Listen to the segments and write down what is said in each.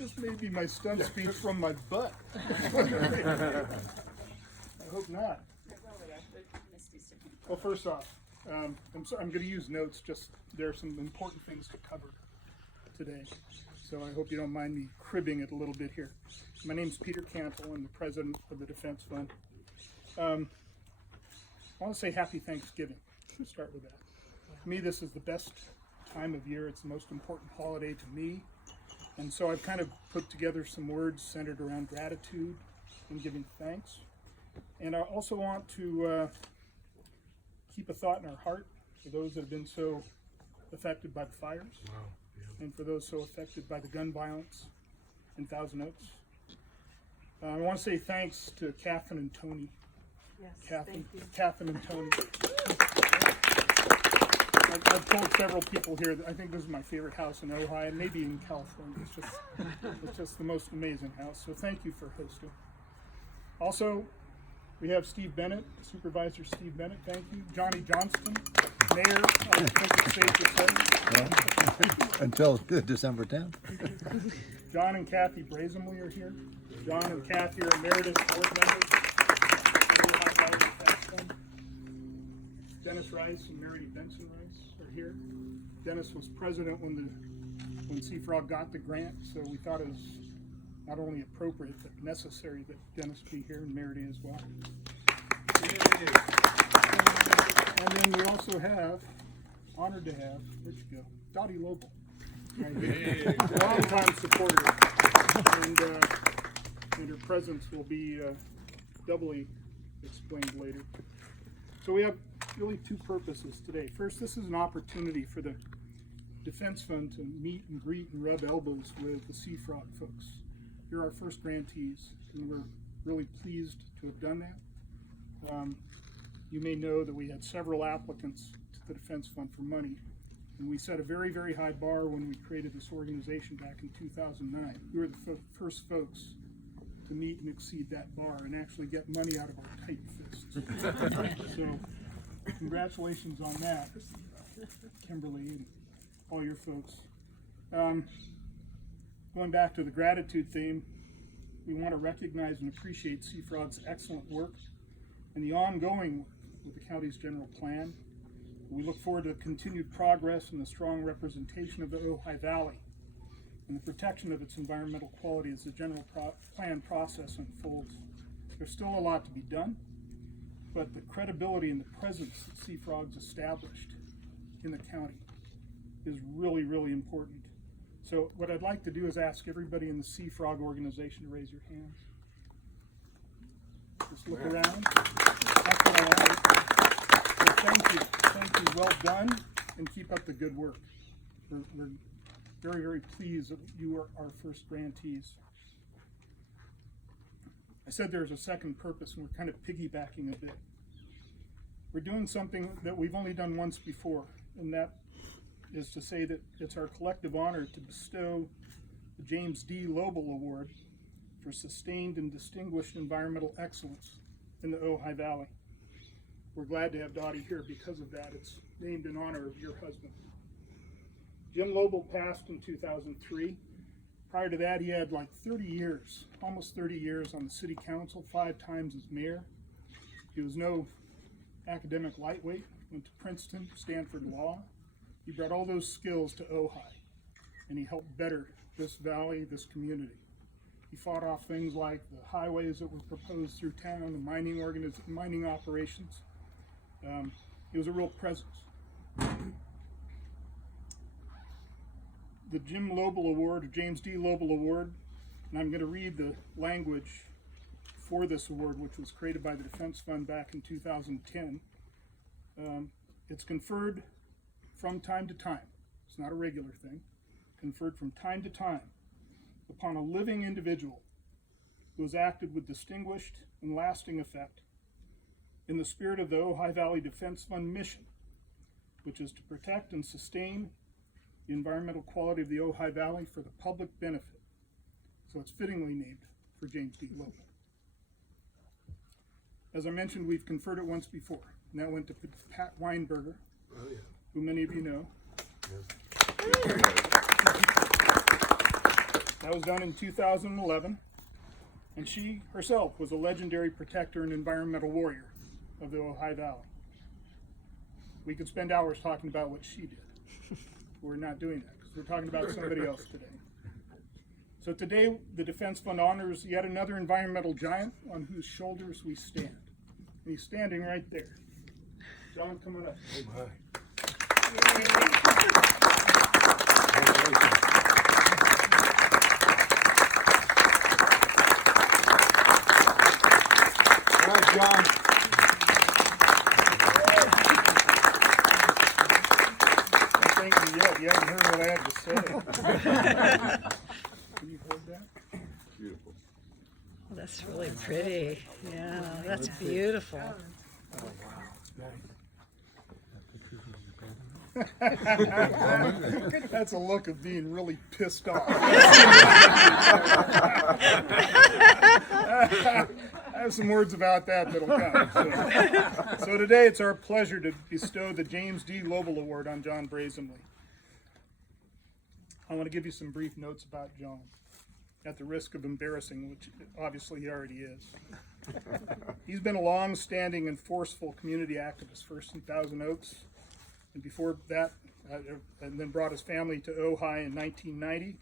This may be my stunt speech from my butt. I hope not. Well, first off, I'm going to use notes. Just there are some important things to cover today, so I hope you don't mind me cribbing it a little bit here. My name's Peter Cantle. I'm the president of the Defense Fund. I want to say Happy Thanksgiving. Let's start with that. To me, this is the best time of year. It's the most important holiday to me. And so I've kind of put together some words centered around gratitude and giving thanks. And I also want to keep a thought in our heart for those that have been so affected by the fires, and for those so affected by the gun violence in Thousand Oaks. I want to say thanks to Catherine and Tony. Yes, thank you. Catherine and Tony. I've told several people here that I think this is my favorite house in Ojai, and maybe in California. It's just the most amazing house. So thank you for hosting. Also, we have Steve Bennett, Supervisor Steve Bennett. Thank you. Johnny Johnston, Mayor. I think it's safe to say. Until December 10th. John and Kathy Broesamle are here. John and Kathy are emeritus board members. Dennis Rice and Mary Benson Rice are here. Dennis was president when Seafrog got the grant, so we thought it was not only appropriate but necessary that Dennis be here, and Mary as well. And then we also have, honored to have, where'd you go? Dottie Loebl. Right, long-time supporter, and her presence will be doubly explained later. So we have really two purposes today. First, this is an opportunity for the Defense Fund to meet and greet and rub elbows with the Seafrog folks. You're our first grantees, and we're really pleased to have done that. You may know that we had several applicants to the Defense Fund for money, and we set a very, very high bar when we created this organization back in 2009. We were the first folks to meet and exceed that bar and actually get money out of our tight fists. So congratulations on that, Kimberly and all your folks. Going back to the gratitude theme, we want to recognize and appreciate Seafrog's excellent work and the ongoing work with the county's general plan. We look forward to continued progress and the strong representation of the Ojai Valley and the protection of its environmental quality as the general plan process unfolds. There's still a lot to be done, but the credibility and the presence that Seafrog's established in the county is really, really important. So what I'd like to do is ask everybody in the Seafrog organization to raise your hands. Just look around. That's what I like. So thank you. Thank you. Well done, and keep up the good work. We're very, very pleased that you are our first grantees. I said there's a second purpose, and we're kind of piggybacking a bit. We're doing something that we've only done once before, and that is to say that it's our collective honor to bestow the James D. Loebl Award for sustained and distinguished environmental excellence in the Ojai Valley. We're glad to have Dottie here because of that. It's named in honor of your husband. Jim Loebl passed in 2003. Prior to that, he had like 30 years, almost 30 years on the city council, 5 times as mayor. He was no academic lightweight, went to Princeton, Stanford Law. He brought all those skills to Ojai, and he helped better this valley, this community. He fought off things like the highways that were proposed through town, the mining operations. He was a real presence. The Jim Loebl Award, or James D. Loebl Award, and I'm going to read the language for this award, which was created by the Defense Fund back in 2010. It's conferred from time to time. It's not a regular thing. Conferred from time to time upon a living individual who has acted with distinguished and lasting effect in the spirit of the Ojai Valley Defense Fund mission, which is to protect and sustain the environmental quality of the Ojai Valley for the public benefit. So it's fittingly named for James D. Loebl. As I mentioned, we've conferred it once before, and that went to Pat Weinberger, who many of you know. That was done in 2011, and she herself was a legendary protector and environmental warrior of the Ojai Valley. We could spend hours talking about what she did. We're not doing that because we're talking about somebody else today. So today, the Defense Fund honors yet another environmental giant on whose shoulders we stand. And he's standing right there. John, come on up. Oh, all right, John. Thank you yet. You haven't heard what I had to say. Can you hold that? Beautiful. Well, that's really pretty. Yeah, that's beautiful. That's a look of being really pissed off. I have some words about that that'll come. So today it's our pleasure to bestow the James D. Loebl Award on John Broesamle. I want to give you some brief notes about John, at the risk of embarrassing, which obviously he already is. He's been a long-standing and forceful community activist, first in Thousand Oaks, and before that, and then brought his family to Ojai in 1990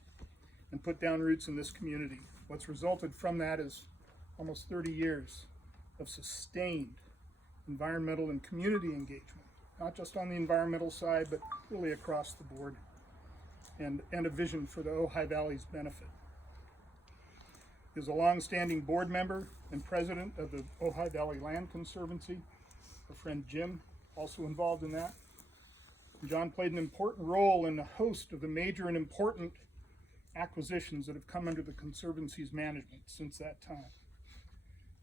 and put down roots in this community. What's resulted from that is almost 30 years of sustained environmental and community engagement, not just on the environmental side, but really across the board, and a vision for the Ojai Valley's benefit. He is a long-standing board member and president of the Ojai Valley Land Conservancy. Our friend Jim also involved in that. John played an important role in a host of the major and important acquisitions that have come under the Conservancy's management since that time.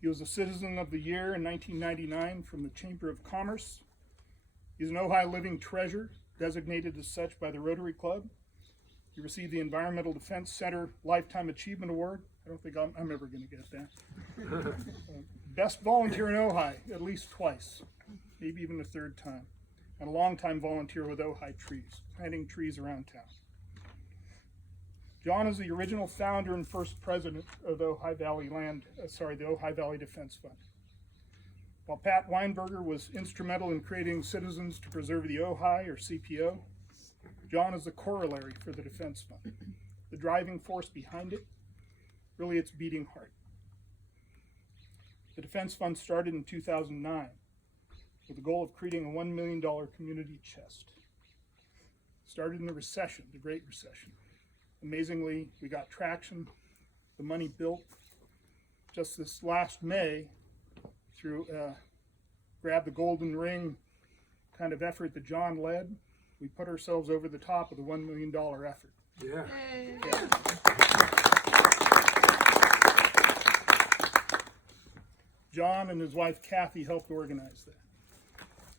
He was a Citizen of the Year in 1999 from the Chamber of Commerce. He's an Ojai Living Treasure, designated as such by the Rotary Club. He received the Environmental Defense Center Lifetime Achievement Award. I don't think I'm ever going to get that. Best volunteer in Ojai, at least twice, maybe even a third time. And a longtime volunteer with Ojai Trees, planting trees around town. John is the original founder and first president of the Ojai Valley the Ojai Valley Defense Fund. While Pat Weinberger was instrumental in creating Citizens to Preserve the Ojai, or CPO, John is the corollary for the Defense Fund, the driving force behind it, really its beating heart. The Defense Fund started in 2009 with the goal of creating a $1 million community chest. Started in the recession, the Great Recession. Amazingly, we got traction, the money built. Just this last May, through a grab the golden ring kind of effort that John led, we put ourselves over the top of the $1 million effort. Yeah. John and his wife Kathy helped organize that.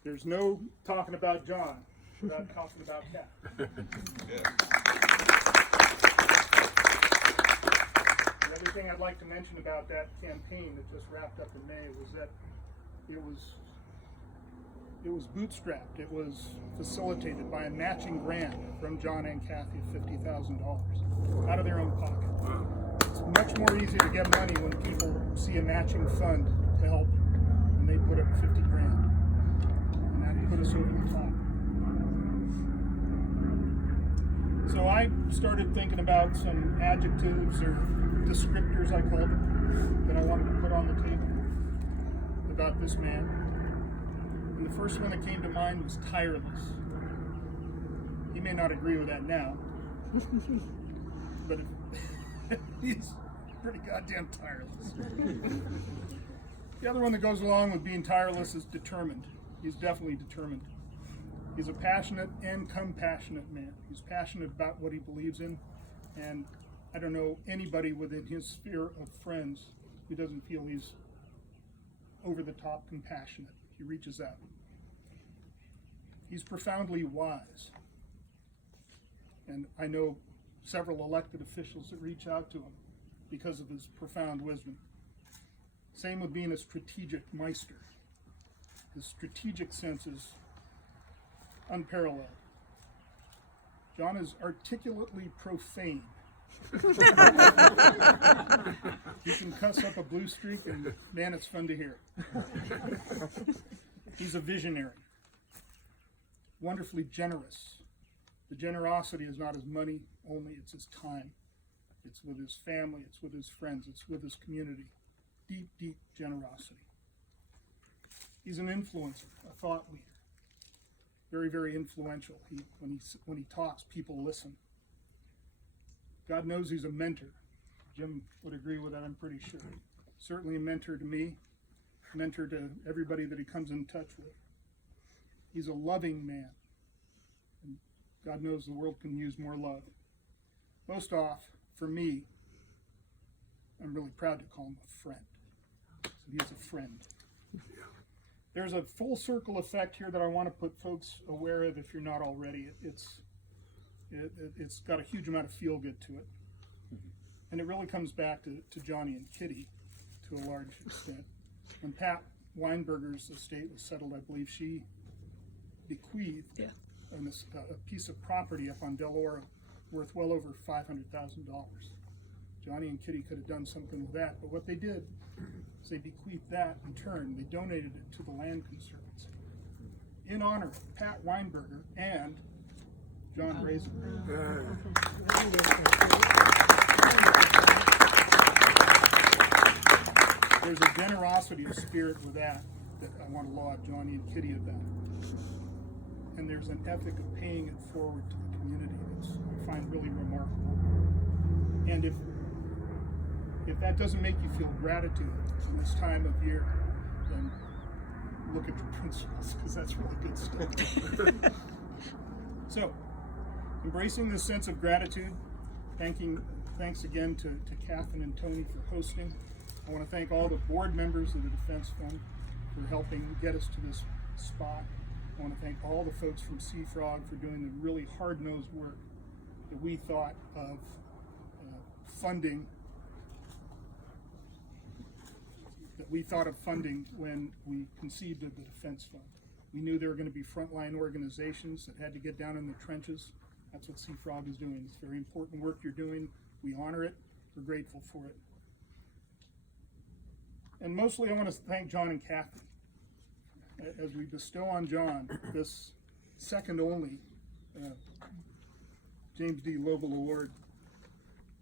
There's no talking about John without talking about Kathy. The other thing I'd like to mention about that campaign that just wrapped up in May was that it was bootstrapped. It was facilitated by a matching grant from John and Kathy of $50,000 out of their own pocket. It's much more easy to get money when people see a matching fund to help, and they put up 50 grand, and that put us over the top. So I started thinking about some adjectives or descriptors, I called them, that I wanted to put on the table about this man. And the first one that came to mind was tireless. He may not agree with that now, but he's pretty goddamn tireless. The other one that goes along with being tireless is determined. He's definitely determined. He's a passionate and compassionate man. He's passionate about what he believes in, and I don't know anybody within his sphere of friends who doesn't feel he's over the top compassionate. He reaches out. He's profoundly wise, and I know several elected officials that reach out to him because of his profound wisdom. Same with being a strategic meister. His strategic sense is unparalleled. John is articulately profane He can cuss up a blue streak, and man, it's fun to hear. He's a visionary, wonderfully generous. The generosity is not his money only, it's his time. It's with his family, it's with his friends, it's with his community. Deep, deep generosity. He's an influencer, a thought leader. Very, very influential. When he talks, people listen. God knows he's a mentor. Jim would agree with that, I'm pretty sure. Certainly a mentor to me, mentor to everybody that he comes in touch with. He's a loving man. And God knows the world can use more love. Most off, for me, I'm really proud to call him a friend. So he is a friend. There's a full circle effect here that I want to put folks aware of if you're not already. It's got a huge amount of feel good to it. And it really comes back to Johnny and Kitty to a large extent. When Pat Weinberger's estate was settled, I believe she bequeathed a piece of property up on Del Oro worth well over $500,000. Johnny and Kitty could have done something with that, but what they did is they bequeathed that in turn. They donated it to the Land Conservancy in honor of Pat Weinberger and John Broesamle. There's a generosity of spirit with that I want to laud Johnny and Kitty of that. And there's an ethic of paying it forward to the community that I find really remarkable. And if that doesn't make you feel gratitude in this time of year, then look at your principles, because that's really good stuff. So, embracing this sense of gratitude, thanks again to Catherine and Tony for hosting. I want to thank all the board members of the Defense Fund for helping get us to this spot. I want to thank all the folks from Seafrog for doing the really hard-nosed work that we thought of funding when we conceived of the Defense Fund. We knew there were going to be frontline organizations that had to get down in the trenches. That's what Seafrog is doing. It's very important work you're doing. We honor it. We're grateful for it. And mostly I want to thank John and Kathy as we bestow on John this second only James D. Loebl Award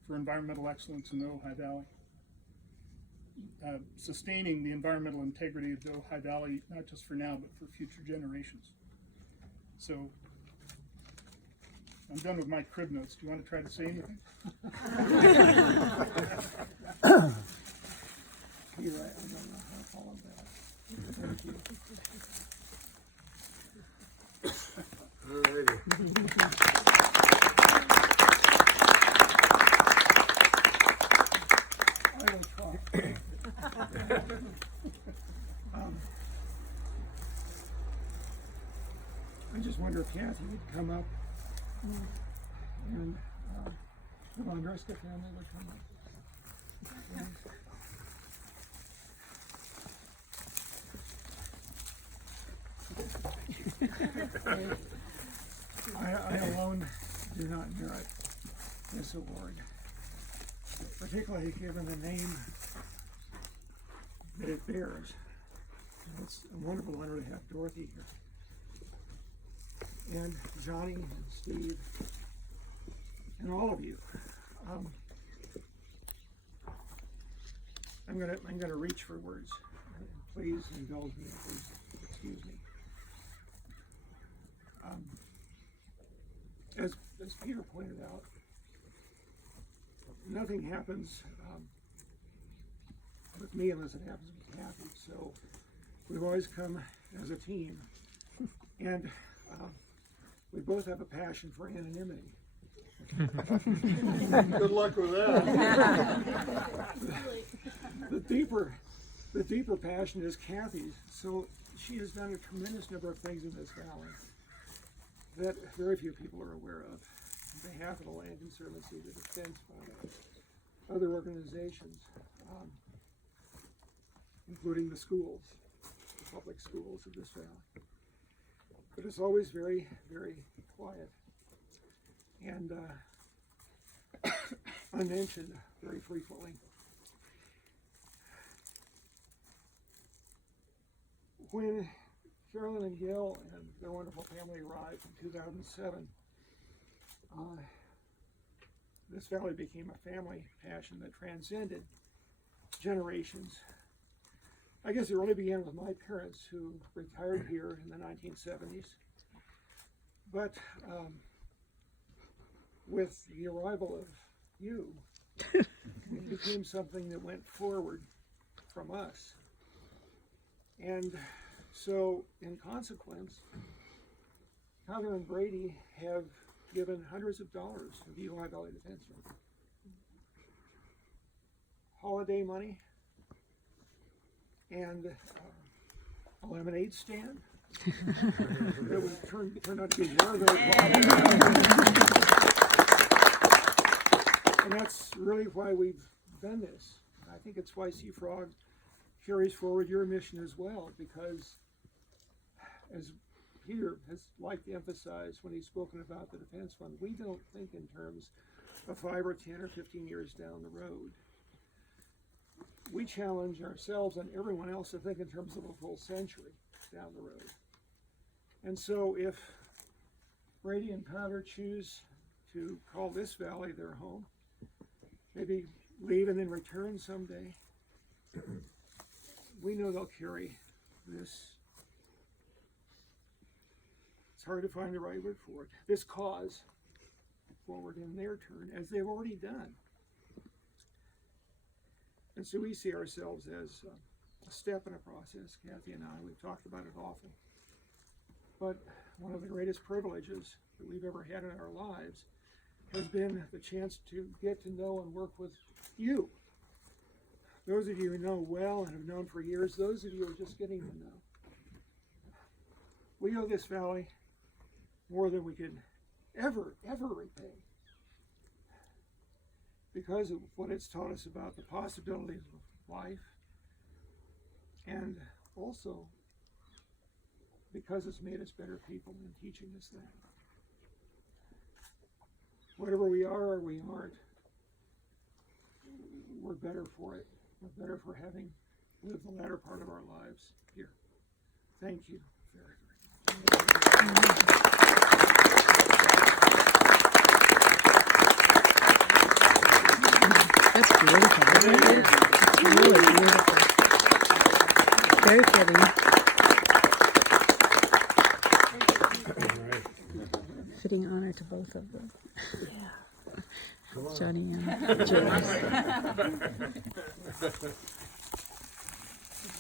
for environmental excellence in the Ojai Valley. Sustaining the environmental integrity of the Ojai Valley, not just for now, but for future generations. So, I'm done with my crib notes. Do you want to try to say anything? You're right, I don't know how to follow that. Thank you. I will try. I just wonder if Kathy would come up and the Andreska family would come up. I alone do not merit this award, particularly given the name that it bears. It's a wonderful honor to have Dorothy here, and Johnny and Steve, and all of you. I'm gonna reach for words. Please indulge me. Please excuse me. As Peter pointed out, nothing happens with me unless it happens with Kathy. So we've always come as a team, and we both have a passion for anonymity. Good luck with that. The deeper passion is Kathy's. So she has done a tremendous number of things in this valley that very few people are aware of. On behalf of the Land Conservancy, the Defense Fund, other organizations, including the schools, the public schools of this valley. But it's always very, very quiet. And unmentioned very frequently. When Carolyn and Gil and their wonderful family arrived in 2007, this valley became a family passion that transcended generations. I guess it really began with my parents, who retired here in the 1970s. But with the arrival of you, it became something that went forward from us. And so, in consequence, Heather and Brady have given hundreds of dollars to the Ojai Valley Defense Fund. Holiday money, and a lemonade stand. It was turned out to be very popular. And that's really why we've done this. I think it's why Sea Frog carries forward your mission as well, because as Peter has liked to emphasize when he's spoken about the Defense Fund, we don't think in terms of 5 or 10 or 15 years down the road. We challenge ourselves and everyone else to think in terms of a full century down the road. And so if Brady and Powder choose to call this valley their home, maybe leave and then return someday, we know they'll carry this, it's hard to find the right word for it, this cause forward in their turn, as they've already done. And so we see ourselves as a step in a process. Kathy and I, we've talked about it often. But one of the greatest privileges that we've ever had in our lives has been the chance to get to know and work with you. Those of you who know well and have known for years, those of you who are just getting to know. We owe this valley more than we could ever repay, because of what it's taught us about the possibilities of life, and also because it's made us better people in teaching us that. Whatever we are or we aren't, we're better for it. We're better for having lived the latter part of our lives here. Thank you very, very much. That's beautiful. It's really beautiful. Very pretty. Fitting honor to both of them. Yeah. Johnny and James.